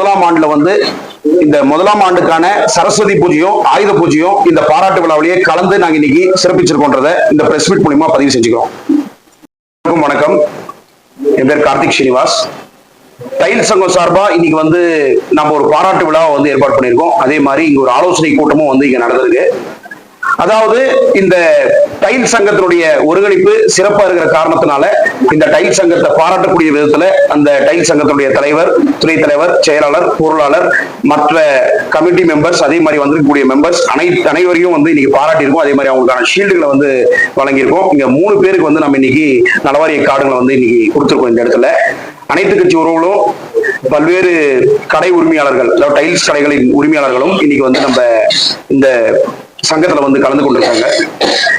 முதலாம் ஆண்டுல வந்து இந்த முதலாம் ஆண்டுக்கான சரஸ்வதி பூஜையும் ஆயுத பூஜையும் இந்த பாராட்டு விழாவிலேயே கலந்து நாங்க இன்னைக்கு சிறப்பிச்சிருக்கோன்றத இந்த பிரஸ் மீட் மூலியமா பதிவு செஞ்சுக்கிறோம். வணக்கம், என் பேர் கார்த்திக் ஸ்ரீனிவாஸ். டைல் சங்கம் சார்பா இன்னைக்கு வந்து நம்ம ஒரு பாராட்டு விழாவை வந்து ஏற்பாடு பண்ணியிருக்கோம். அதே மாதிரி இங்க ஒரு ஆலோசனை கூட்டமும் வந்து இங்க நடந்திருக்கு. அதாவது இந்த டைல் சங்கத்தினுடைய ஒருங்கிணைப்பு சிறப்பா இருக்கிற காரணத்தினால இந்த டைல் சங்கத்தை பாராட்டக்கூடிய விதத்துல அந்த டைல் சங்கத்தினுடைய தலைவர், துணைத் தலைவர், செயலாளர், பொருளாளர், மற்ற கமிட்டி மெம்பர்ஸ், அதே மாதிரி வந்திருக்கக்கூடிய மெம்பர்ஸ் அனைவரையும் வந்து இன்னைக்கு பாராட்டியிருக்கோம். அதே மாதிரி அவங்களுக்கான ஷீல்டுகளை வந்து வழங்கியிருக்கோம். இங்க 3 பேருக்கு வந்து நம்ம இன்னைக்கு நலவாரிய கார்டுகளை வந்து இன்னைக்கு கொடுத்துருக்கோம். இந்த இடத்துல அனைத்து கட்சி உறவுகளும், பல்வேறு கடை உரிமையாளர்கள், அதாவது டைல்ஸ் கடைகளின் உரிமையாளர்களும் இன்னைக்கு வந்து நம்ம இந்த சங்கத்துல வந்து கலந்து கொண்டிருக்காங்க.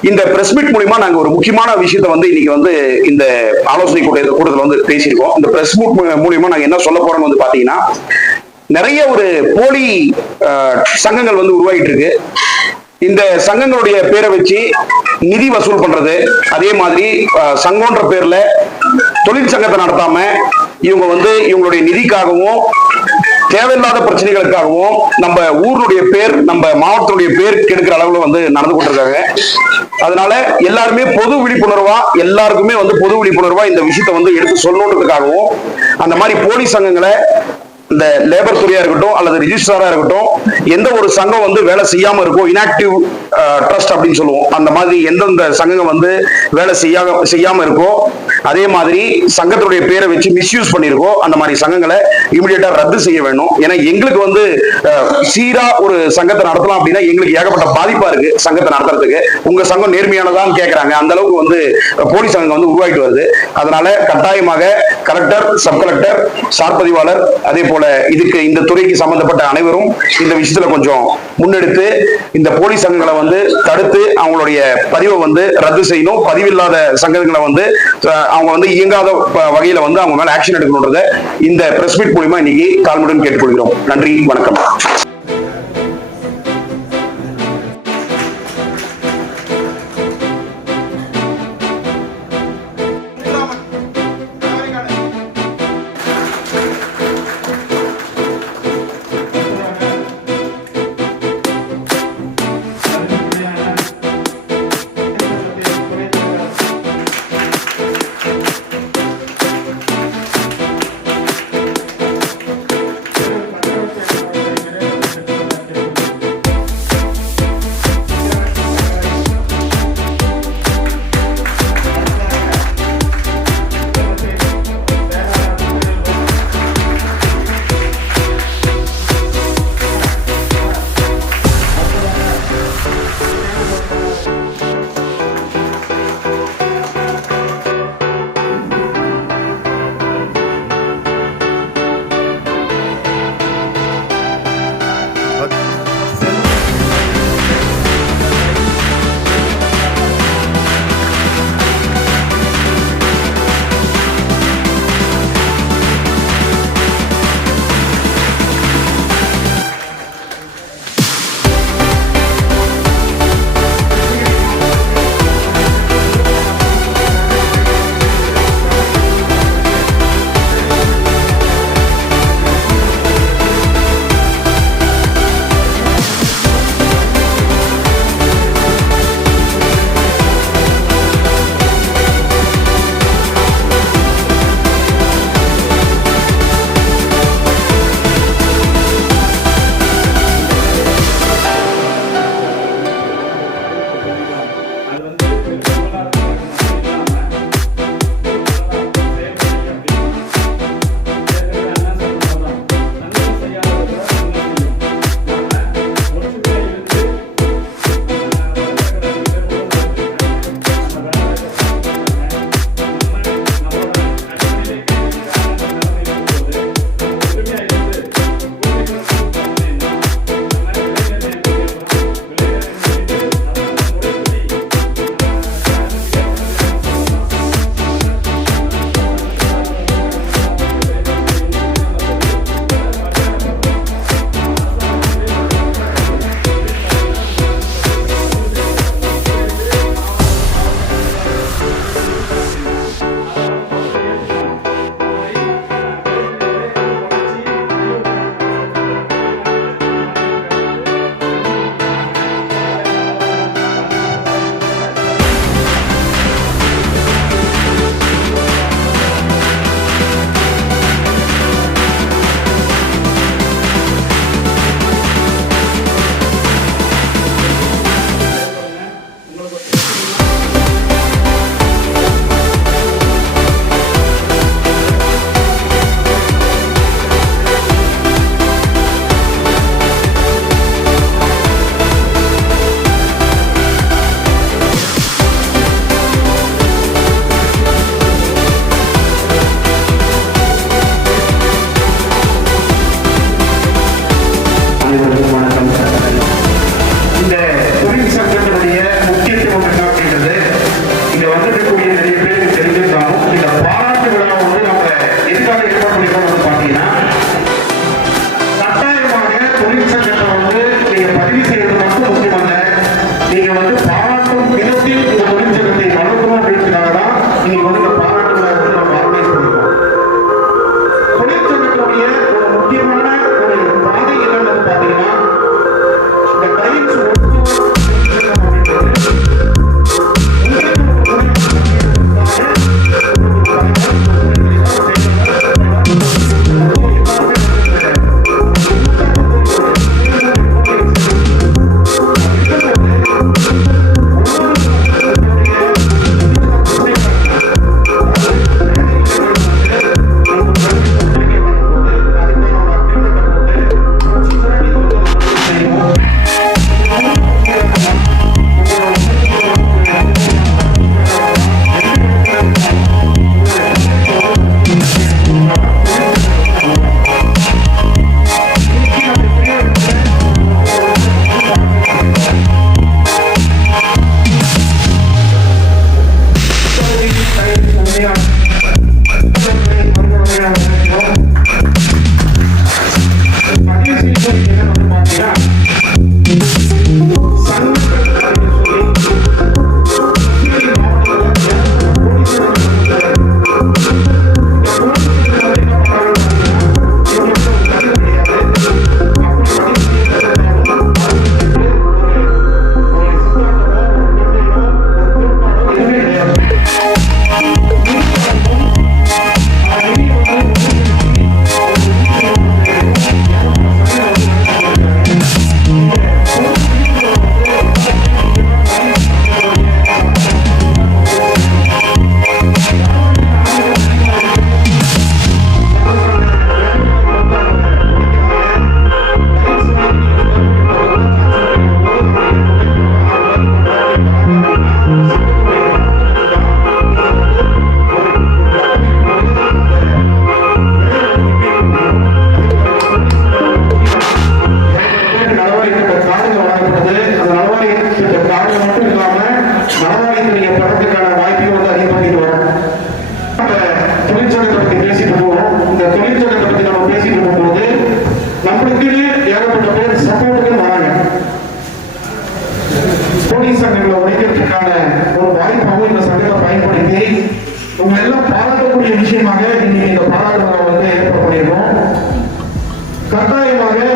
இந்த பிரஸ் மீட் மூலியமா நாங்க ஒரு முக்கியமான விஷயத்த வந்து இன்னைக்கு வந்து இந்த ஆலோசனை கூட்டத்துல வந்து பேசியிருக்கோம். இந்த பிரஸ் மீட் மூலியமா நாங்க என்ன சொல்ல போறோம்னு வந்து பாத்தீங்கன்னா, நிறைய ஒரு போலி சங்கங்கள் வந்து உருவாகிட்டு இருக்கு. இந்த சங்கங்களுடைய பேரை வச்சு நிதி வசூல் பண்றது, அதே மாதிரி சங்கம்ன்ற பேர்ல தொழில் சங்கத்தை நடத்தாம இவங்க வந்து இவங்களுடைய நிதிக்காகவும் தேவையில்லாத பிரச்சனைகளுக்காகவும் நம்ம ஊருடைய பேர், நம்ம மாவட்டத்துடைய பேர் கெடுக்கிற அளவுல வந்து நடந்து கொண்டிருக்காங்க. அதனால எல்லாருமே பொது விழிப்புணர்வா, எல்லாருக்குமே வந்து பொது விழிப்புணர்வா இந்த விஷயத்தை வந்து எடுத்து சொல்லணுன்றதுக்காகவும் அந்த மாதிரி போலி சங்கங்களை இந்த லேபர் துறையா இருக்கட்டும் அல்லது ரிஜிஸ்ட்ராரா இருக்கட்டும், எந்த ஒரு சங்கம் வந்து வேலை செய்யாம இருக்கும், இன்ஆக்டிவ் ட்ரஸ்ட் அப்படின்னு சொல்லுவோம், அந்த மாதிரி எந்தெந்த சங்கங்கள் வந்து வேலை செய்யாம இருக்கோ, அதே மாதிரி சங்கத்துடைய பேரை வச்சு மிஸ்யூஸ் பண்ணிருக்கோ, அந்த மாதிரி சங்கங்களை இமிடியேட்டா ரத்து செய்ய வேணும். ஏன்னா எங்களுக்கு வந்து சீரா ஒரு சங்கத்தை நடத்தலாம் அப்படின்னா எங்களுக்கு ஏகப்பட்ட பாதிப்பா இருக்கு சங்கத்தை நடத்துறதுக்கு. உங்க சங்கம் நேர்மையானதான் கேட்கறாங்க, அந்த அளவுக்கு வந்து போலி சங்கம் வந்து உருவாகிட்டு வருது. அதனால கட்டாயமாக கலெக்டர், சப் கலெக்டர், சார் பதிவாளர், அதே போல இதுக்கு இந்த துறைக்கு சம்பந்தப்பட்ட அனைவரும் இந்த விஷயத்துல கொஞ்சம் முன்னெடுத்து இந்த போலி சங்கங்களை வந்து தடுத்து அவங்களுடைய பதிவை வந்து ரத்து செய்யணும். பதிவில்லாத சங்கங்களை வந்து அவங்க வந்து இயங்காத வகையில வந்து அவங்க மேல ஆக்ஷன் எடுக்கணும்ன்றத இந்த பிரஸ் மீட் மூலமா இன்னைக்கு தாழ்மையுடன் கேட்டுக்கொள்கிறோம். நன்றி, வணக்கம்.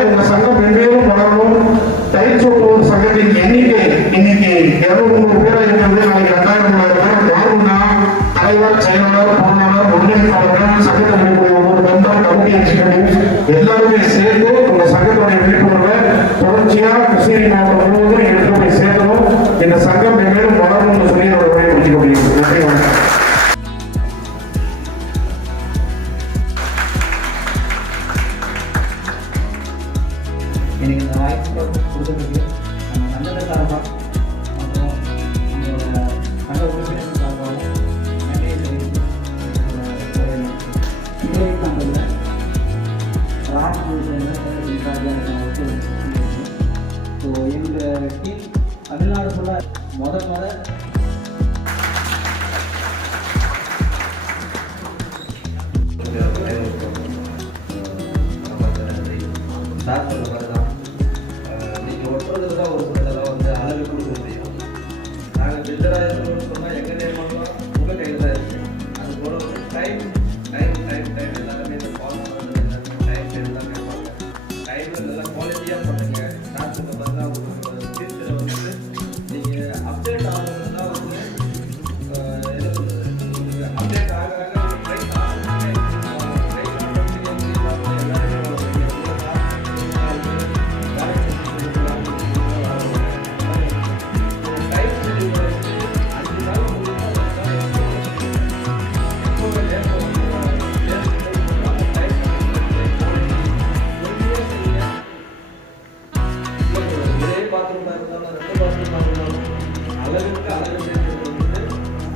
உங்க சங்கம் மென்மேலும் வளரணும். தயிர் சோப்பு சங்கத்தின் எண்ணிக்கை இன்னைக்கு 200 பேரா இருக்கிறது, நாளைக்கு 2000 பேர் யாருன்னா தலைவர், செயலாளர், பொருளாளர், ஒருங்கிணைப்பாளர்கள், சங்கத்தில் இருக்கக்கூடிய ஒவ்வொரு மெம்பர், கமிட்டி எக்ஸிகியூட்டிவ் எல்லாருமே சேர்ந்து உங்க சங்கத்துடைய விழிப்புணர்வை தொடர்ச்சியா கிருஷ்ணகிரி மாவட்டம் முழுவதும் எடுத்து போய் சேர்க்கணும். இந்த சங்கம் மென்மேலும் வளரணும்னு சொல்லி என்னோட உரையை முடிச்சுக்க முடியும். நன்றி, வணக்கம். எனக்கு இந்த வாய்ப்பு கொடுத்ததுக்கு நம்ம சங்கத்தை சார்பாக அப்புறம் நம்மளோட சங்க உறுப்பினர்கள் சார்பாகவும் நன்றியை தெரிவித்து சங்கத்தில் ஸோ எங்கள் டீம் தமிழ்நாடு ஃபுல்லாக முதல் ஸ்டார்ட் பண்ண மாதிரி தான் நீங்கள் ஒட்டுறது தான் ஒரு சிலதெல்லாம் வந்து அழகு கொடுக்க முடியும். நாங்கள் பில்டராக இருக்கணும்னு சொன்னால் எங்கள் நேர்மானலாம் உங்கள் கையில் தான் இருக்குது. அது போல டைம் எல்லாருமே இந்த ஃபாலோ பண்ணுறது எல்லாருமே டைம் தான் கேட்பாங்க. டைமில் நல்லா குவாலிட்டியாக பண்ணுங்க. ஸ்டார்ட் பண்ண மாதிரி தான் ஒரு ஃபியூச்சரை வந்து நீங்கள் அப்டேட் ஆகணும்னா வந்து அப்டேட் ஆக அளவுக்கு அழகு சேர்க்கிறது வந்து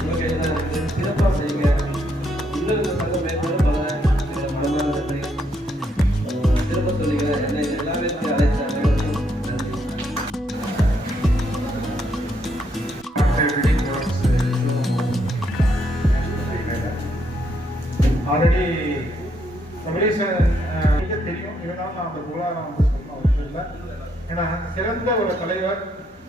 உங்கள் கையில் தான் இருக்குது. சிறப்பாக செய்யுங்க. இன்னும் இந்த சங்கம் மேற்கொண்டு பல மனமான நன்றி. திரும்ப சொல்லிக்கிறேன், என்னை எல்லா பேருக்கும் அழைத்த அனைவருக்கும் நன்றி. ஆல்ரெடி சபரீசன் தெரியும், இருந்தாலும் நான் அந்த புகழாரம் வந்து சொல்லணும் அவசியம் இல்லை. ஏன்னா சிறந்த ஒரு தலைவர்,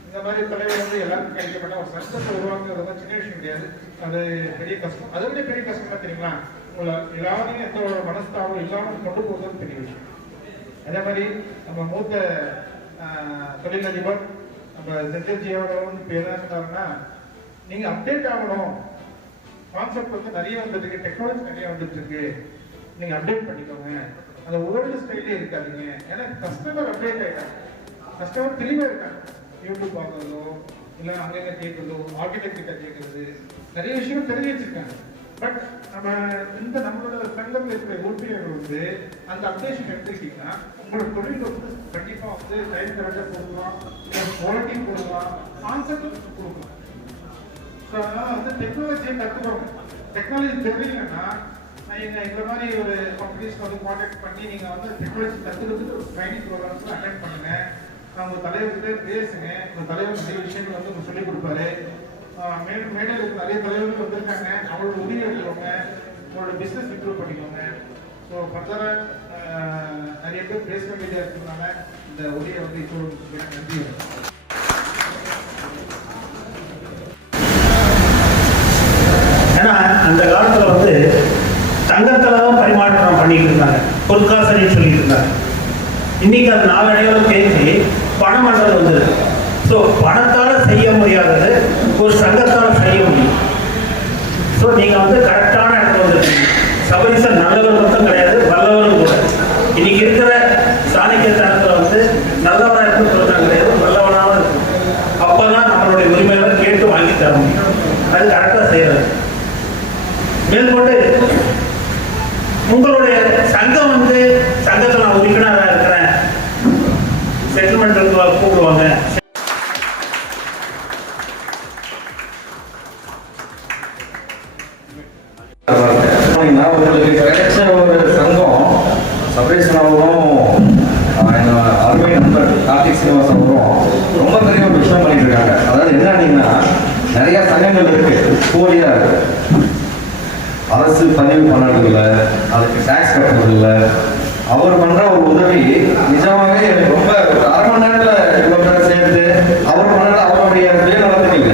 இந்த மாதிரி தலைவர் வந்து எல்லாருக்கும் கிடைக்கப்பட்ட ஒரு சங்கத்தை உருவாக்குறது வந்து சின்ன விஷயம் கிடையாது. அது பெரிய கஷ்டம். அதை விட பெரிய கஷ்டம் தான் தெரியுங்களா, உங்களை எல்லாரையும் எந்த ஒரு மனஸ்தாபம் இல்லாமல் கொண்டு போகிறது பெரிய விஷயம். அதே மாதிரி நம்ம மூத்த தொழிலதிபர் நம்ம செந்தில்ஜியோட வந்து இப்போ எதாக இருந்தாருன்னா, நீங்கள் அப்டேட் ஆகணும். கான்செப்ட் வந்து நிறைய வந்துருக்கு, டெக்னாலஜி நிறைய வந்துட்டு இருக்கு, நீங்கள் அப்டேட் பண்ணிக்கோங்க. அந்த ஓல்டு ஸ்டைலே இருக்காதுங்க. ஏன்னா கஸ்டமர் அப்டேட் ஆகிட்டாங்க, கஸ்டமர் தெளிவாக இருக்காங்க. யூடியூப் பார்க்குறதோ இல்லை அங்கங்கே கேட்குறதோ, ஆர்கிடெக்ட் கிட்ட கேட்குறது, நிறைய விஷயம் தெரிஞ்சு வச்சுருக்காங்க. பட் நம்மளோட சங்கத்தில் இருக்கிற உறுப்பினர்கள் வந்து அந்த அப்டேஷன் எடுத்துக்கிட்டீங்கன்னா உங்களோட தொழில் வந்து கண்டிப்பாக வந்து டைம் கரெக்டாக கொடுக்கலாம், குவாலிட்டி கொடுக்கலாம், கான்செப்ட் கொடுக்கலாம். ஸோ அதனால் வந்து டெக்னாலஜியை கற்றுக்கோங்க. டெக்னாலஜி தெரியலன்னா எங்களை மாதிரி ஒரு கம்பெனிஸ்க்கு வந்து கான்டாக்ட் பண்ணி நீங்கள் வந்து டெக்னாலஜி கற்றுக்கிறதுக்கு ஒரு ட்ரைனிங் ப்ரோக்ராம்ஸ்லாம் அட்டென்ட் பண்ணுங்கள். உங்கள் தலைவர்கிட்ட பேசுங்க. உங்கள் தலைவர் நிறைய விஷயங்கள் வந்து உங்களுக்கு சொல்லிக் கொடுப்பாரு. மேடையில் நிறைய தலைவர்கள் வந்திருக்காங்க, அவங்களோட உதவி எடுத்துக்கோங்க, உங்களோட பிஸ்னஸ் இம்ப்ரூவ் பண்ணிக்கோங்க. ஸோ ஃபர்தராக நிறைய பேர் பேச வேண்டியதாக இருக்கிறதுனால இந்த உதவியை வந்து இப்போ நன்றி. ஏன்னா அந்த காலத்தில் வந்து தங்கத்தில் தான் பரிமாற்றம் பண்ணிட்டு இருந்தாங்க, பொற்காசனின்னு சொல்லிட்டு இருந்தாங்க. இன்னைக்கு அது நாளடைவில் பேசி பணம் பண்ணுறது வந்துருக்கு. ஸோ பணத்தால் செய்ய முடியாதது ஒரு சங்கத்தால் செய்ய முடியும். ஸோ நீங்கள் வந்து கரெக்டான இடத்துல வந்துருக்கீங்க. சபரீசன் நல்லவர் மட்டும் கிடையாது, வல்லவரும் கூட. இன்னைக்கு இருக்கிற சாணிக்கத்தனத்தில் வந்து நல்லவனாக இருக்குன்னு சொல்கிறாங்க கிடையாது, வல்லவனாகவும் இருக்கும். அப்போ தான் நம்மளுடைய உரிமைகளை கேட்டு வாங்கி தர முடியும். அது கரெக்டாக செய்கிறது. மேற்கொண்டு உங்களுடைய சங்கம் வந்து சங்கத்தில் நான் உறுப்பினராக இருக்கிறேன், செட்டில்மெண்ட் கூப்பிடுவாங்க. உங்களுக்கு கிடைச்ச ஒரு சங்கம் சபரீசன் அவரும் அருமை நண்பர் கார்த்திக் சீனிவாசன் அவரும் ரொம்ப பெரிய ஒரு விஷயம் பண்ணிட்டு இருக்காங்க. அதாவது என்னன்னா, நிறைய சங்கங்கள் இருக்கு, போலியா இருக்கு. அரசு பதிவு பண்ணுறதில்ல, அதுக்கு டேக்ஸ் கட்டுறதில்ல. அவர் பண்ற ஒரு உதவி நிஜமாவே எனக்கு ரொம்ப ஒரு அரை மணி நேரத்தில் இவ்வளோ பேரை சேர்த்து அவர் பண்ண அவருடைய சுயநலத்துக்கு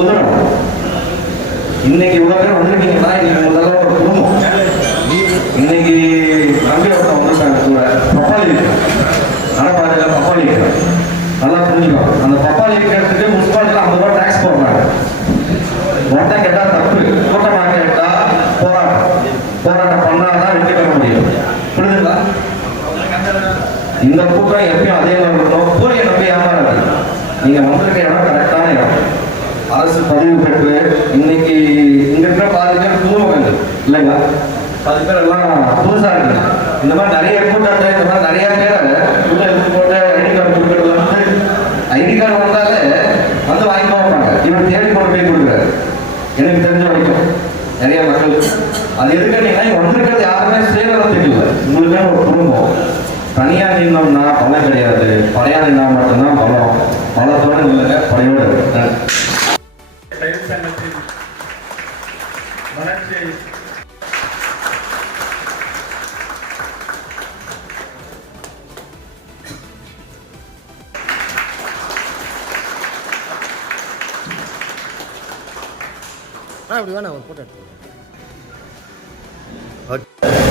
உதவும். இன்னைக்கு இவ்வளோ பேர் வந்துருக்கீங்கன்னா இன்னைக்கு முதல்ல ஒரு குடும்பம். இன்னைக்கு நம்பி ஒருத்தன் வந்துட்டாங்க கூட ப்ரொஃபைல் நடப்பாதையில் பப்பாளி இருக்கிறோம். நல்லா புரிஞ்சுக்கோ. அந்த பப்பாளி இருக்கிறதுக்கு முனிசிபாலிட்டியில் 50 ரூபா டேக்ஸ் போடுறாங்க. ஓட்டை கேட்டால் தப்பு, கூட்டமாக கேட்டால் போராட்டம் பண்ணாதான் வெற்றி பெற முடியும். புரியுதுங்களா? இந்த கூட்டம் எப்பயும் அதே மாதிரி இருக்கணும். பூரியை நம்பி ஏமாறாது. நீங்க வந்திருக்க இடம் கரெக்டான இடம். அரசு பதிவு பெற்று இன்னைக்கு இங்க இருக்கிற பாதி பேர் புதுமுகங்கள் இல்லைங்களா? பாதி பேர் எல்லாம் புதுசா இருக்கு. இந்த மாதிரி நிறைய கூட்டத்தை இந்த மாதிரி நிறைய பேரை உள்ள இருந்து போட்டு ஐடி கார்டு கொடுக்கறதுல வந்து ஐடி கார்டு வந்தாலே வந்து வாங்கி போவாங்க. இவர் தேடி கொண்டு போய் கொடுக்குறாரு. எனக்கு தெரிஞ்ச வரைக்கும் நிறைய மக்கள் அது எதுக்குன்னீங்கன்னா வந்திருக்கிறது யாருமே சேலம் தெரியல. உங்களுக்கான ஒரு குடும்பம் தனியா நின்னோம்னா பலம் கிடையாது. படையா நின்னா மட்டும்தான் பலம். பலத்தோட இல்லைங்க, படையோடு இருக்கு. டைல்ஸ் சங்கத்தின் வளர்ச்சி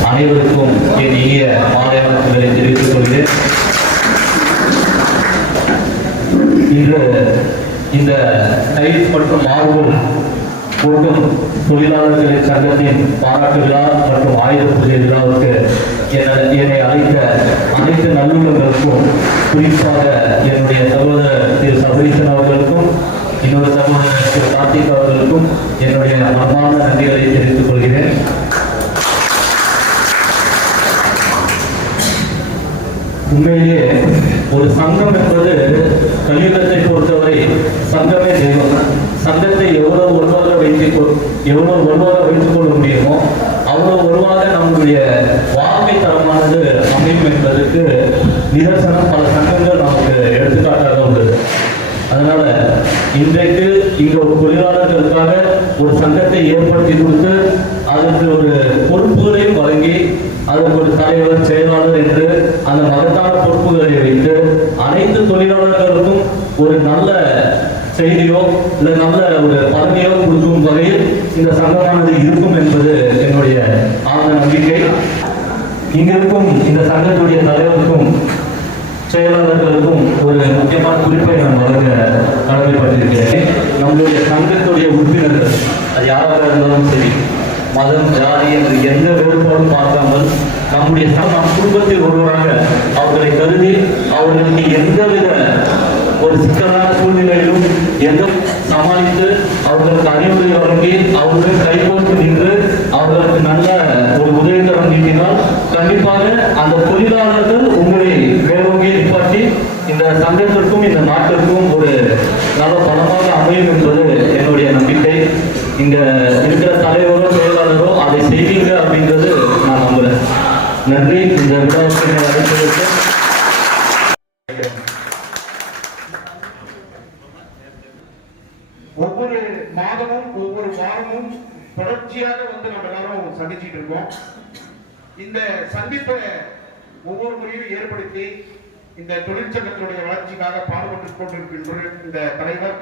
அனைவருக்கும் என் இனிய மாலை வணக்கங்களை தெரிவித்துக் கொள்கிறேன். இன்று இந்த டைல்ஸ் மற்றும் மார்பிள் போட்டும் தொழிலாளர்களின் சங்கத்தின் பாராட்டு விழா மற்றும் ஆயுத பூஜை விழாவுக்கு என்னை அழைத்த அனைத்து நல்லுள்ளங்களுக்கும், குறிப்பாக என்னுடைய சகோதரர் திரு சபரீசன் அவர்களுக்கும் இன்னொரு சகோதரர் திரு கார்த்திக் அவர்களுக்கும் என்னுடைய மனமார்ந்த நன்றிகளை தெரிவித்துக் கொள்கிறேன். உண்மையிலேயே ஒரு சங்கம் என்பது கலியுகத்தை பொறுத்தவரை சங்கமே தெய்வம். சங்கத்தை எவ்வளவு வலுவாக வைத்துக் கொள்ள முடியுமோ அவ்வளவு வலுவாக நம்முடைய வாழ்க்கை தரமானது அமையும் என்பதற்கு நிதர்சனம் பல சங்கங்கள் நமக்கு எடுத்துக்காட்டாக உள்ளது. அதனால இன்றைக்கு இங்க ஒரு தொழிலாளர்களுக்காக ஒரு சங்கத்தை ஏற்படுத்தி கொடுத்து அதற்கு ஒரு பொறுப்புகளையும் வழங்கி அதற்கு ஒரு தலைவர், செயலாளர் என்று அந்த மகத்தான பொறுப்புகளை வைத்து அனைத்து தொழிலாளர்களுக்கும் ஒரு நல்ல செய்தியோ இல்லை நல்ல ஒரு பதவியோ கொடுக்கும் வகையில் இந்த சங்கமானது இருக்கும் என்பது என்னுடைய ஆழ்ந்த நம்பிக்கை. இங்கிருக்கும் இந்த சங்கத்துடைய தலைவருக்கும் செயலாளர்களுக்கும் ஒரு முக்கியமான குறிப்பை நான் வழங்க கடமைப்பட்டிருக்கிறேன். நம்மளுடைய சங்கத்துடைய உறுப்பினர்கள் அது யாராக இருந்தாலும் சரி, மதம், ஜாதி என்று எந்த வேறுபாடும் பார்க்காமல் நம்முடைய நம் குடும்பத்தில் ஒருவராக அவர்களை கருதி அவர்களுக்கு எந்தவித ஒரு சிக்கலான சூழ்நிலையிலும் எந்த சமாளித்து அவர்களுக்கு அறிவுரை வழங்கி அவர்களுக்கு கைகோர்த்து நின்று அவர்களுக்கு நல்ல ஒரு உதவித்தரம் நீட்டினால் கண்டிப்பாக அந்த தொழிலாளர்கள் உங்களை மேலோங்கி நிப்பாட்டி இந்த சங்கத்திற்கும் இந்த நாட்டிற்கும் ஒரு நல்ல பலமாக அமையும் என்பது என்னுடைய நம்பிக்கை. இங்க இருக்கிற தலைவரோ செயலாளரோ அதை செய்வீங்க அப்படின்றது நான் நம்புறேன். நன்றி. இந்த விழாவுக்கு அழைத்ததற்கு ஒவ்வொரு மாதமும் ஒவ்வொரு வாரமும் தொடர்ச்சியாக வந்து நம்ம எல்லாரும் சந்திச்சுட்டு இருக்கோம். இந்த சந்திப்பை ஒவ்வொரு முறையும் ஏற்படுத்தி இந்த தொழிற்சங்கத்தினுடைய வளர்ச்சிக்காக பாடுபட்டுக் கொண்டிருக்கின்ற இந்த தலைவர்,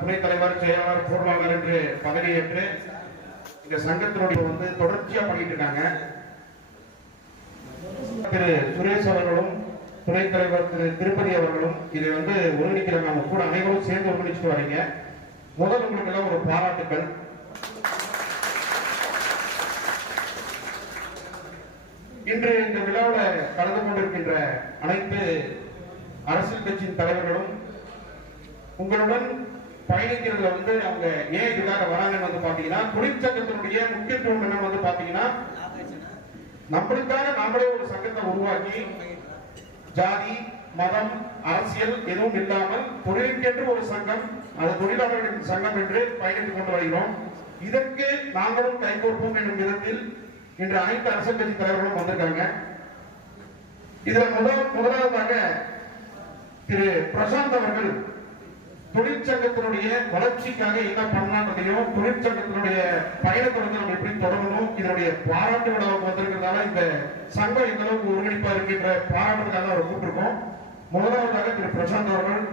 துணைத் தலைவர், செயலாளர், பொருளாளர் என்று பதவியேற்று இந்த சங்கத்தினுடைய வந்து தொடர்ச்சியா பண்ணிட்டு இருக்காங்க. திரு சுரேஷ் அவர்களும் துணைத் தலைவர் திரு திருப்பதி அவர்களும் இதை வந்து ஒருங்கிணைக்கிறாங்க. அவங்க கூட அனைவரும் சேர்ந்து ஒருங்கிணைச்சுட்டு வரீங்க. முதல் உங்களுக்கு எல்லாம் ஒரு பாராட்டுக்கள். இன்று இந்த விழாவில் கலந்து கொண்டிருக்கின்ற அனைத்து அரசியல் கட்சியின் தலைவர்களும் உங்களுடன் பயணிக்கிறதுல வந்து அவங்க ஏன் இதுக்காக வராங்கன்னு வந்து பாத்தீங்கன்னா, தொழிற்சங்கத்தினுடைய முக்கியத்துவம் என்ன வந்து பாத்தீங்கன்னா, நம்மளுக்காக நாமளே ஒரு சங்கத்தை உருவாக்கி ஜாதி, மதம், அரசியல் எதுவும் இல்லாமல் தொழிலுக்கென்று ஒரு சங்கம், அது தொழிலாளர்களின் சங்கம் என்று பயணித்துக் கொண்டு வருகிறோம். இதற்கு நாங்களும் கைகோர்ப்போம் என்னும் விதத்தில் இன்று அனைத்து அரசியல் கட்சி தலைவர்களும் வந்திருக்காங்க. இதுல முதலாவதாக திரு பிரசாந்த் அவர்கள் தொழிற்சங்கத்தினுடைய வளர்ச்சிக்காக என்ன பண்ணலாம்ன்றதையும், தொழிற்சங்கத்தினுடைய பயணத்தை வந்து நம்ம எப்படி தொடங்கணும், இதனுடைய பாராட்டு விழாவுக்கு வந்திருக்கிறதால இந்த சங்கம் எந்த அளவுக்கு ஒருங்கிணைப்பா இருக்கின்ற பாராட்டுக்காக அவர் கூப்பிட்டிருக்கோம். முதலாவதாக திரு பிரசாந்த் அவர்கள்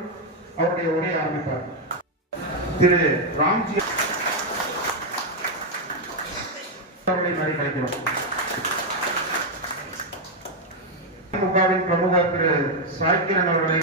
அவருடைய உரையை ஆரம்பிப்பார். திரு ராம்ஜி அவர்களை மாதிரி கிடைக்கிறோம். அதிமுகவின் பிரமுகர் திரு சாய்கிரன் அவர்களை